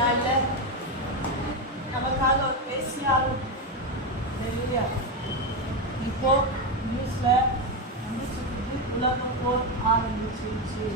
நாளில் நமக்காக ஒரு பேசியாலும் இல்லையா? இப்போ நியூஸில் வந்து சொல்லுது உலக போர் ஆரம்பிச்சிருச்சு.